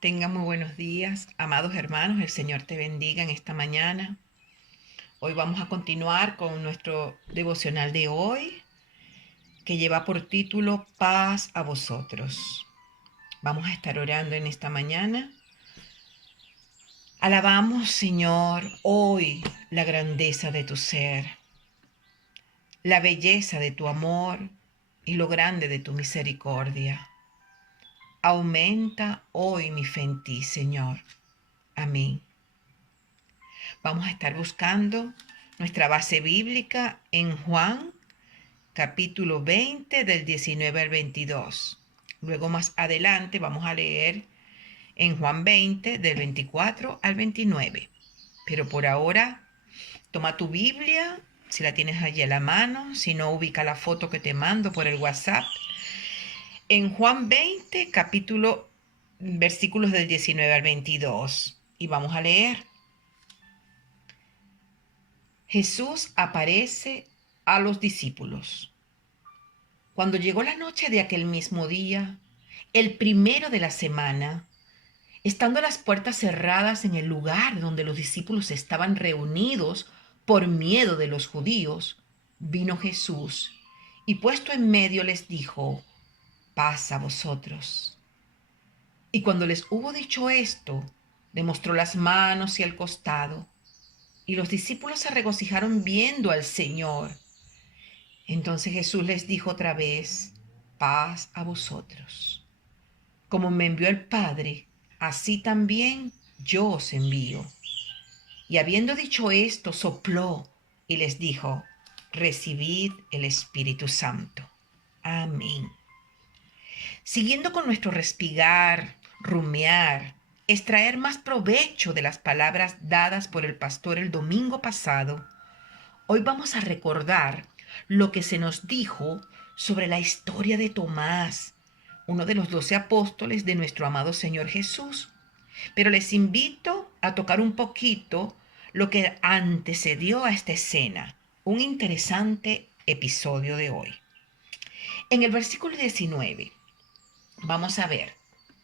Tengan muy buenos días, amados hermanos. El Señor te bendiga en esta mañana. Hoy vamos a continuar con nuestro devocional de hoy, que lleva por título Paz a vosotros. Vamos a estar orando en esta mañana. Alabamos, Señor, hoy la grandeza de tu ser, la belleza de tu amor y lo grande de tu misericordia. Aumenta hoy mi fe en ti, Señor. Amén. Vamos a estar buscando nuestra base bíblica en Juan, capítulo 20, del 19 al 22. Luego más adelante vamos a leer en Juan 20, del 24 al 29. Pero por ahora, toma tu Biblia, si la tienes allí a la mano, si no, ubica la foto que te mando por el WhatsApp. En Juan 20, versículos del 19 al 22. Y vamos a leer. Jesús aparece a los discípulos. Cuando llegó la noche de aquel mismo día, el primero de la semana, estando las puertas cerradas en el lugar donde los discípulos estaban reunidos por miedo de los judíos, vino Jesús y puesto en medio les dijo: paz a vosotros. Y cuando les hubo dicho esto, le mostró las manos y el costado. Y los discípulos se regocijaron viendo al Señor. Entonces Jesús les dijo otra vez: paz a vosotros. Como me envió el Padre, así también yo os envío. Y habiendo dicho esto, sopló y les dijo: recibid el Espíritu Santo. Amén. Siguiendo con nuestro respirar, rumiar, extraer más provecho de las palabras dadas por el pastor el domingo pasado, hoy vamos a recordar lo que se nos dijo sobre la historia de Tomás, uno de los 12 apóstoles de nuestro amado Señor Jesús. Pero les invito a tocar un poquito lo que antecedió a esta escena, un interesante episodio de hoy. En el versículo 19, vamos a ver,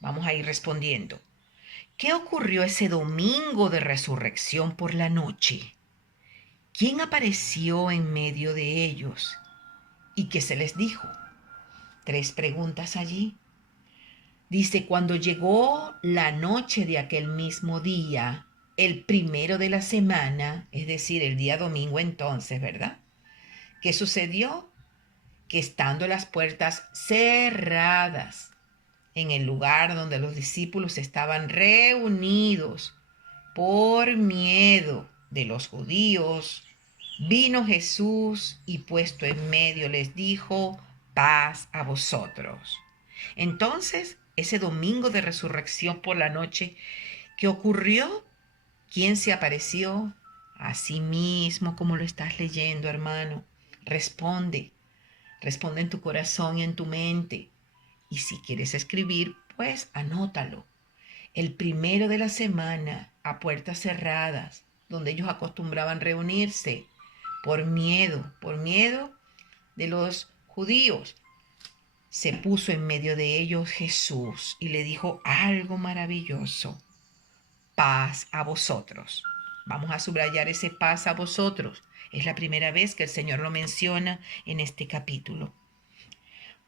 vamos a ir respondiendo. ¿Qué ocurrió ese domingo de resurrección por la noche? ¿Quién apareció en medio de ellos? ¿Y qué se les dijo? Tres preguntas allí. Dice: cuando llegó la noche de aquel mismo día, el primero de la semana, es decir, el día domingo entonces, ¿verdad? ¿Qué sucedió? Que estando las puertas cerradas en el lugar donde los discípulos estaban reunidos por miedo de los judíos, vino Jesús y puesto en medio les dijo: paz a vosotros. Entonces, ese domingo de resurrección por la noche, ¿qué ocurrió? ¿Quién se apareció? Así mismo como lo estás leyendo, hermano. Responde, responde en tu corazón y en tu mente. Y si quieres escribir, pues anótalo. El primero de la semana, a puertas cerradas, donde ellos acostumbraban reunirse por miedo de los judíos, se puso en medio de ellos Jesús y le dijo algo maravilloso: paz a vosotros. Vamos a subrayar ese paz a vosotros. Es la primera vez que el Señor lo menciona en este capítulo.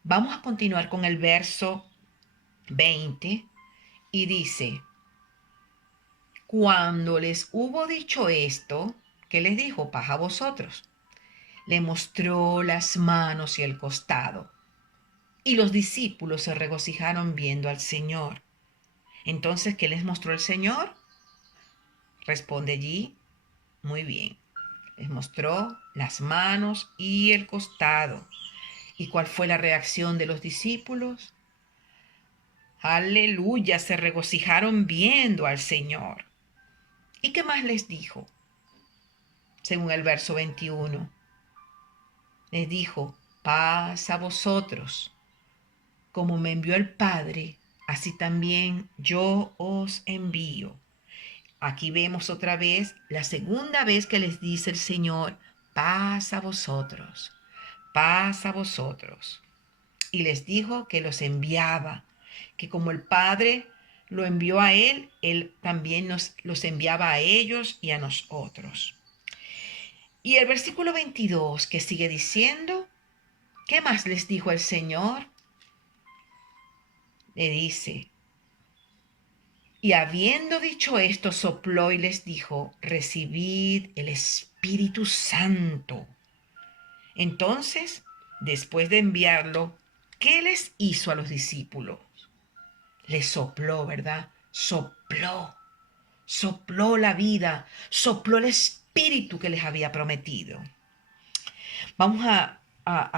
Vamos a continuar con el verso 20 y dice: cuando les hubo dicho esto, ¿qué les dijo? Paz a vosotros. Le mostró las manos y el costado. Y los discípulos se regocijaron viendo al Señor. Entonces, ¿qué les mostró el Señor? Responde allí. Muy bien. Les mostró las manos y el costado. ¿Y cuál fue la reacción de los discípulos? Aleluya, se regocijaron viendo al Señor. ¿Y qué más les dijo? Según el verso 21, les dijo: paz a vosotros. Como me envió el Padre, así también yo os envío. Aquí vemos otra vez, la segunda vez que les dice el Señor: paz a vosotros, paz a vosotros. Y les dijo que los enviaba, que como el Padre lo envió a él, él también nos los enviaba a ellos y a nosotros. Y el versículo 22 que sigue diciendo, ¿qué más les dijo el Señor? Le dice, y habiendo dicho esto, sopló y les dijo, recibid el Espíritu Santo. Entonces, después de enviarlo, ¿qué les hizo a los discípulos? Les sopló, ¿verdad? Sopló la vida, sopló el Espíritu que les había prometido. Vamos a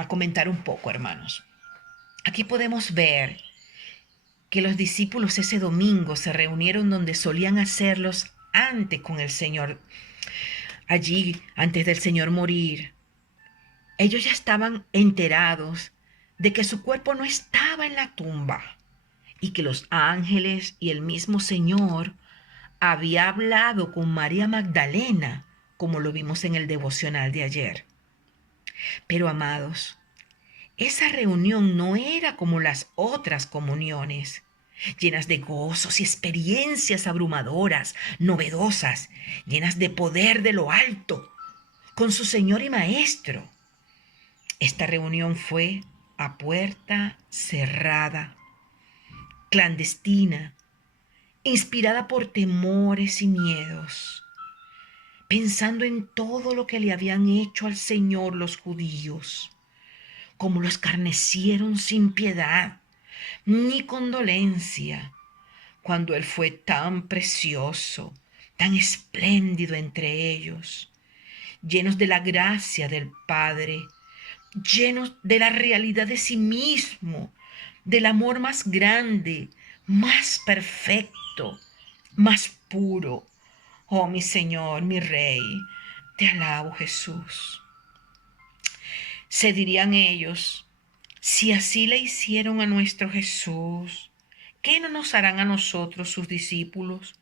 comentar un poco, hermanos. Aquí podemos ver que los discípulos ese domingo se reunieron donde solían hacerlos antes con el Señor, allí antes del Señor morir. Ellos ya estaban enterados de que su cuerpo no estaba en la tumba y que los ángeles y el mismo Señor había hablado con María Magdalena, como lo vimos en el devocional de ayer. Pero amados, esa reunión no era como las otras comuniones, llenas de gozos y experiencias abrumadoras, novedosas, llenas de poder de lo alto, con su Señor y Maestro. Esta reunión fue a puerta cerrada, clandestina, inspirada por temores y miedos, pensando en todo lo que le habían hecho al Señor los judíos, cómo lo escarnecieron sin piedad ni condolencia, cuando Él fue tan precioso, tan espléndido entre ellos, llenos de la gracia del Padre, llenos de la realidad de sí mismo, del amor más grande, más perfecto, más puro. Oh, mi Señor, mi Rey, te alabo, Jesús. Se dirían ellos, si así le hicieron a nuestro Jesús, ¿qué no nos harán a nosotros, sus discípulos?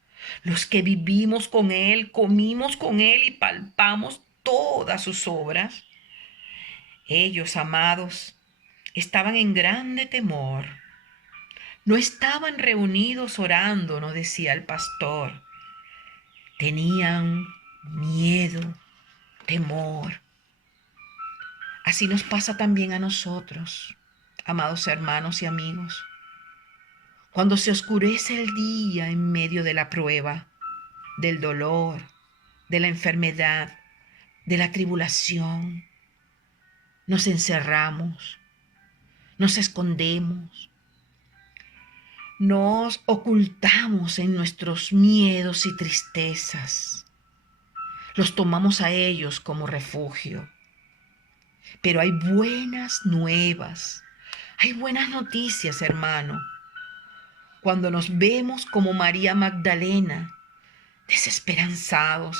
Los que vivimos con Él, comimos con Él y palpamos todas sus obras. Ellos, amados, estaban en grande temor. No estaban reunidos orando, nos decía el pastor. Tenían miedo, temor. Así nos pasa también a nosotros, amados hermanos y amigos. Cuando se oscurece el día en medio de la prueba, del dolor, de la enfermedad, de la tribulación, nos encerramos, nos escondemos, nos ocultamos en nuestros miedos y tristezas. Los tomamos a ellos como refugio. Pero hay buenas nuevas, hay buenas noticias, hermano. Cuando nos vemos como María Magdalena, desesperanzados,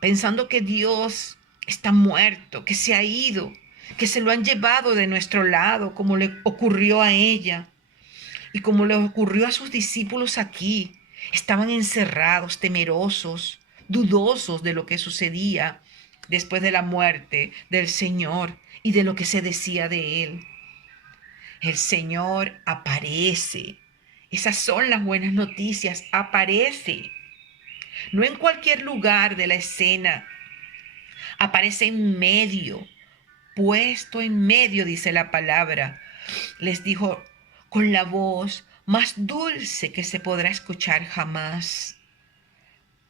pensando que Dios está muerto, que se ha ido, que se lo han llevado de nuestro lado, como le ocurrió a ella y como le ocurrió a sus discípulos aquí. Estaban encerrados, temerosos, dudosos de lo que sucedía después de la muerte del Señor y de lo que se decía de Él. El Señor aparece. Esas son las buenas noticias. Aparece. No en cualquier lugar de la escena. Aparece en medio. Puesto en medio, dice la palabra. Les dijo con la voz más dulce que se podrá escuchar jamás.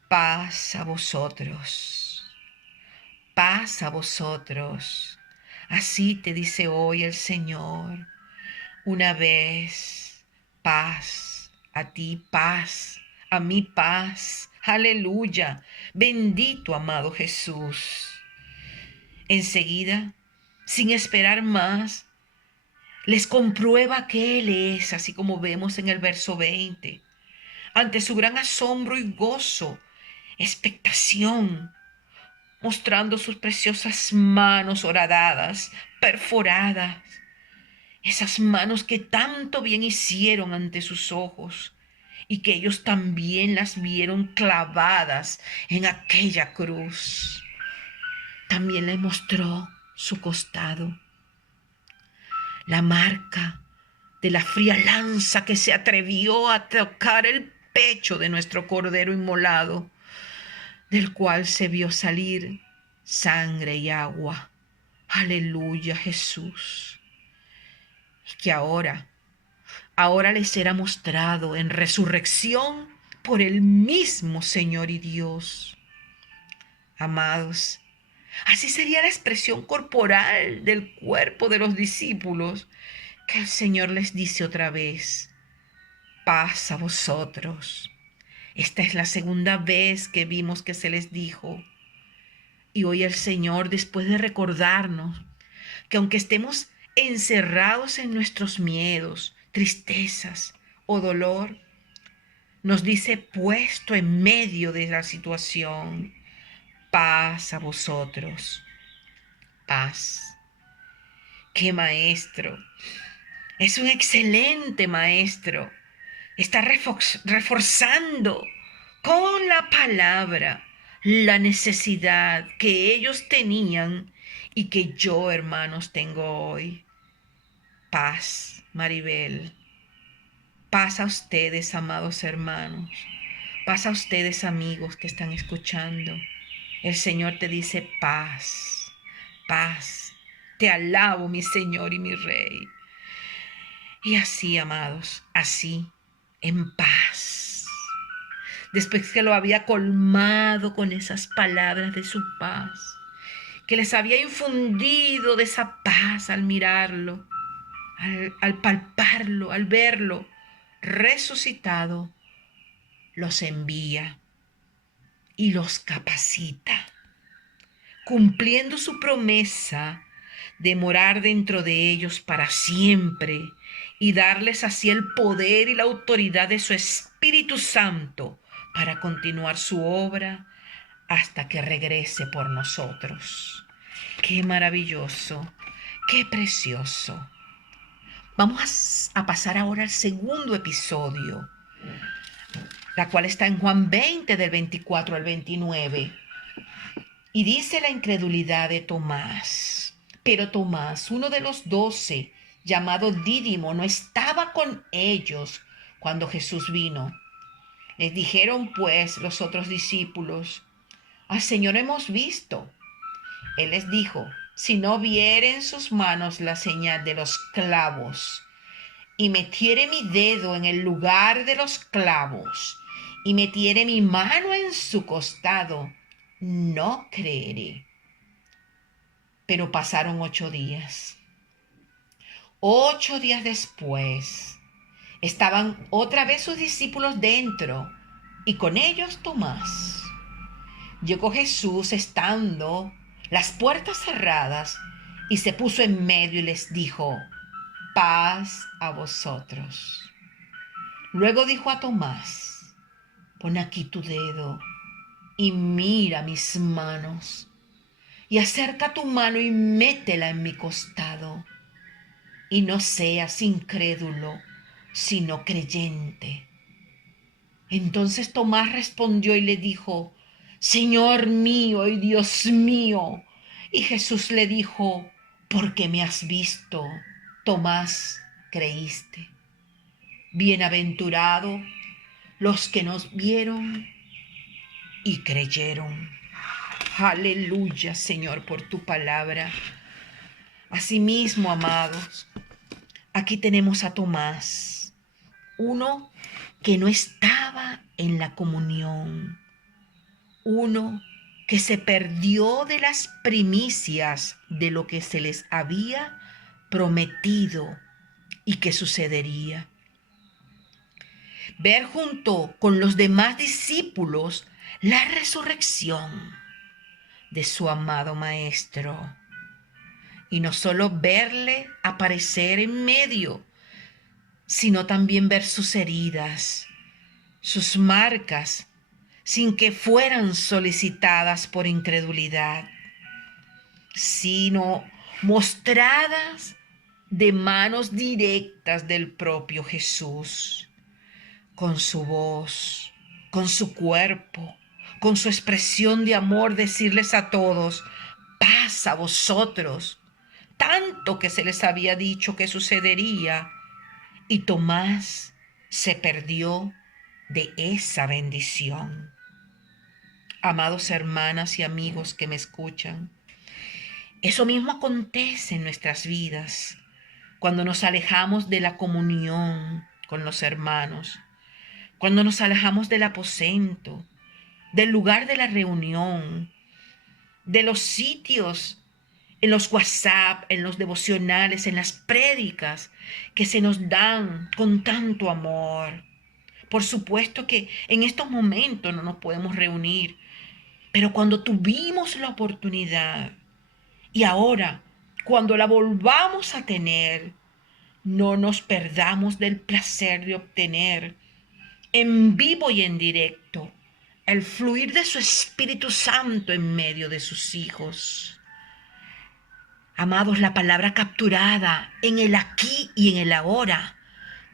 Paz a vosotros. Paz a vosotros. Así te dice hoy el Señor. Una vez, paz, a ti paz, a mí paz. Aleluya. Bendito amado Jesús. Enseguida, sin esperar más, les comprueba que Él es, así como vemos en el verso 20. Ante su gran asombro y gozo, expectación, mostrando sus preciosas manos horadadas, perforadas, esas manos que tanto bien hicieron ante sus ojos y que ellos también las vieron clavadas en aquella cruz. También les mostró su costado, la marca de la fría lanza que se atrevió a tocar el pecho de nuestro Cordero inmolado, del cual se vio salir sangre y agua. Aleluya, Jesús. Y que ahora les será mostrado en resurrección por el mismo Señor y Dios. Amados, así sería la expresión corporal del cuerpo de los discípulos, que el Señor les dice otra vez: paz a vosotros. Esta es la segunda vez que vimos que se les dijo. Y hoy el Señor, después de recordarnos que aunque estemos encerrados en nuestros miedos, tristezas o dolor, nos dice, puesto en medio de la situación: paz a vosotros. Paz. ¡Qué maestro! Es un excelente maestro. Está reforzando con la palabra la necesidad que ellos tenían y que yo, hermanos, tengo hoy. Paz, Maribel. Paz a ustedes, amados hermanos. Paz a ustedes, amigos que están escuchando. El Señor te dice paz, paz. Te alabo, mi Señor y mi Rey. Y así, amados, así, en paz. Después que lo había colmado con esas palabras de su paz, que les había infundido de esa paz al mirarlo, al palparlo, al verlo resucitado, los envía y los capacita, cumpliendo su promesa de morar dentro de ellos para siempre y darles así el poder y la autoridad de su Espíritu Santo para continuar su obra hasta que regrese por nosotros. ¡Qué maravilloso! ¡Qué precioso! Vamos a pasar ahora al segundo episodio, la cual está en Juan 20, del 24 al 29. Y dice la incredulidad de Tomás. Pero Tomás, uno de los 12, llamado Dídimo, no estaba con ellos cuando Jesús vino. Les dijeron pues los otros discípulos: al Señor hemos visto. Él les dijo: si no viere en sus manos la señal de los clavos, y metiere mi dedo en el lugar de los clavos, y metiere mi mano en su costado, no creeré. Pero pasaron 8 días. 8 días después, estaban otra vez sus discípulos dentro, y con ellos Tomás. Llegó Jesús estando las puertas cerradas, y se puso en medio y les dijo: paz a vosotros. Luego dijo a Tomás: pon aquí tu dedo y mira mis manos, y acerca tu mano y métela en mi costado, y no seas incrédulo, sino creyente. Entonces Tomás respondió y le dijo: Señor mío y Dios mío. Y Jesús le dijo: porque me has visto, Tomás, creíste. Bienaventurado los que nos vieron y creyeron. Aleluya, Señor, por tu palabra. Asimismo, amados, aquí tenemos a Tomás, uno que no estaba en la comunión, uno que se perdió de las primicias de lo que se les había prometido y que sucedería. Ver junto con los demás discípulos la resurrección de su amado Maestro. Y no solo verle aparecer en medio, sino también ver sus heridas, sus marcas, sin que fueran solicitadas por incredulidad, sino mostradas de manos directas del propio Jesús, con su voz, con su cuerpo, con su expresión de amor, decirles a todos: paz a vosotros. Tanto que se les había dicho que sucedería y Tomás se perdió de esa bendición. Amados hermanas y amigos que me escuchan, eso mismo acontece en nuestras vidas cuando nos alejamos de la comunión con los hermanos, cuando nos alejamos del aposento, del lugar de la reunión, de los sitios, en los WhatsApp, en los devocionales, en las prédicas que se nos dan con tanto amor. Por supuesto que en estos momentos no nos podemos reunir, pero cuando tuvimos la oportunidad y ahora, cuando la volvamos a tener, no nos perdamos del placer de obtener en vivo y en directo el fluir de su Espíritu Santo en medio de sus hijos. Amados, la palabra capturada en el aquí y en el ahora,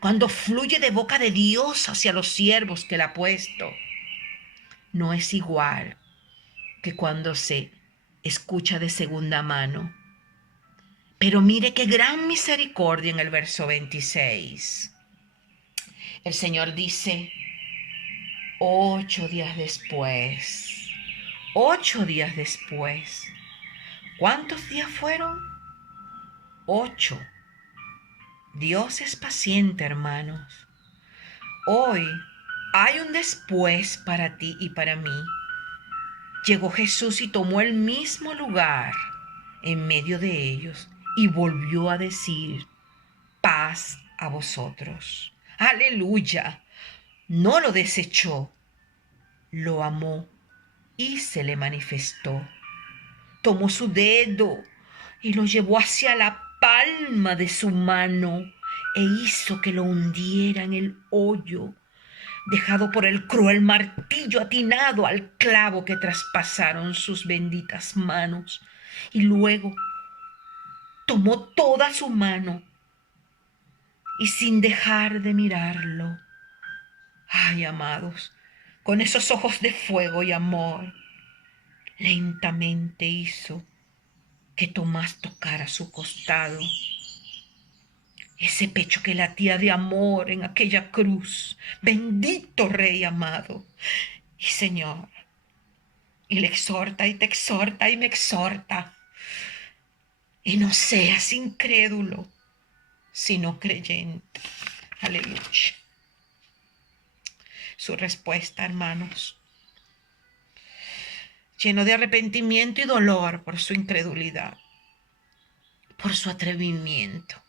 cuando fluye de boca de Dios hacia los siervos que la ha puesto, no es igual que cuando se escucha de segunda mano. Pero mire qué gran misericordia en el verso 26. El Señor dice, 8 días después, 8 días después. ¿Cuántos días fueron? 8. Dios es paciente, hermanos. Hoy hay un después para ti y para mí. Llegó Jesús y tomó el mismo lugar en medio de ellos y volvió a decir, paz a vosotros. Aleluya. No lo desechó, lo amó y se le manifestó. Tomó su dedo y lo llevó hacia la palma de su mano e hizo que lo hundiera en el hoyo, dejado por el cruel martillo atinado al clavo que traspasaron sus benditas manos. Y luego tomó toda su mano y sin dejar de mirarlo, ay, amados, con esos ojos de fuego y amor, lentamente hizo que Tomás tocara su costado, ese pecho que latía de amor en aquella cruz. Bendito Rey amado y Señor. Y le exhorta y te exhorta y me exhorta. Y no seas incrédulo, sino creyente. Aleluya. Su respuesta, hermanos, lleno de arrepentimiento y dolor por su incredulidad, por su atrevimiento.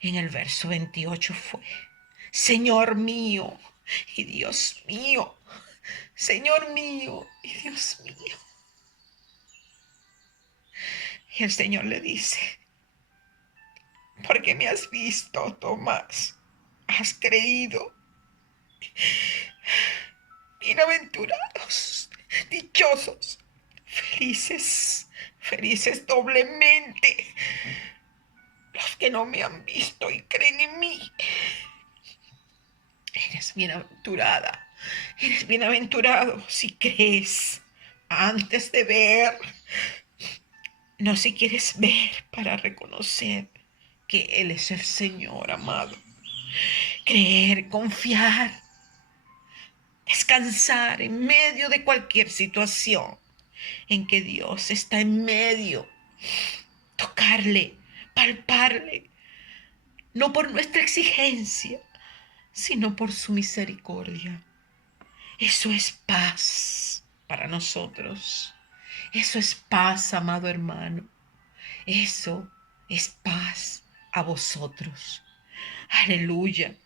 En el verso 28 fue, Señor mío y Dios mío, Señor mío y Dios mío. Y el Señor le dice, porque me has visto, Tomás, has creído. Bienaventurados, dichosos, felices, felices doblemente los que no me han visto y creen en mí. Eres bienaventurada, eres bienaventurado si crees antes de ver, no si quieres ver para reconocer que Él es el Señor, amado. Creer, confiar, descansar en medio de cualquier situación en que Dios está en medio. Tocarle, palparle, no por nuestra exigencia, sino por su misericordia. Eso es paz para nosotros. Eso es paz, amado hermano. Eso es paz a vosotros. Aleluya.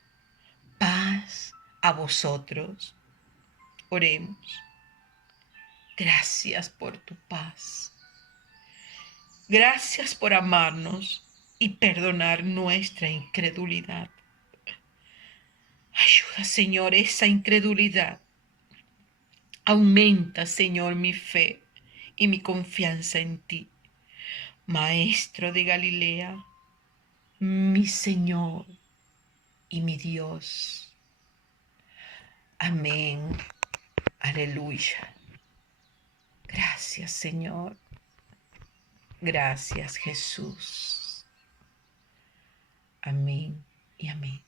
Paz a vosotros. Oremos. Gracias por tu paz. Gracias por amarnos y perdonar nuestra incredulidad. Ayuda, Señor, esa incredulidad. Aumenta, Señor, mi fe y mi confianza en ti. Maestro de Galilea, mi Señor y mi Dios. Amén. Aleluya. Gracias, Señor. Gracias, Jesús. Amén. y amén.